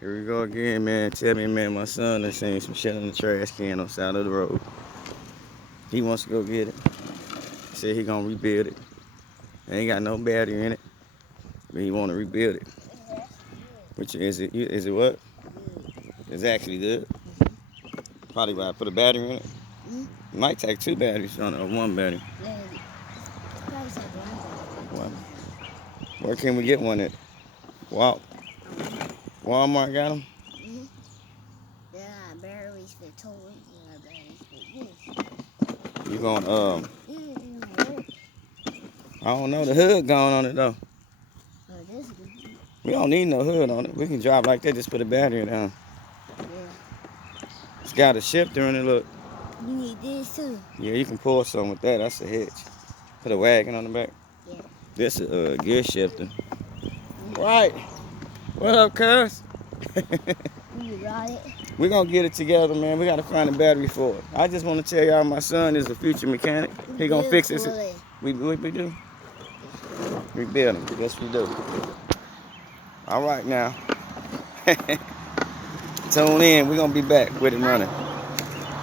Here we go again, man. Tell me, man, my son has seen some shit in the trash can on the side of the road. He wants to go get it. Said he gonna rebuild it. Ain't got no battery in it, but he want to rebuild it. Which is it? Is it what? It's actually good. Probably about to put a battery in it. Might take two batteries on it or one battery. Well, where can we get one at? Walmart got them. There are batteries for toys. There are batteries for this. You gonna I don't know. The hood gone on it though. Oh, this is good. We don't need no hood on it. We can drive like that. Just put a battery down. Yeah. It's got a shifter in it. Look. You need this too. Yeah, you can pull some with that. That's a hitch. Put a wagon on the back. Yeah. This is a gear shifter. Right. What up, cuz? You got it. We're going to get it together, man. We got to find a battery for it. I just want to tell y'all my son is a future mechanic. He going to fix this. We do? We build him. Yes, we do. All right, now. Tune in. We're going to be back with it running.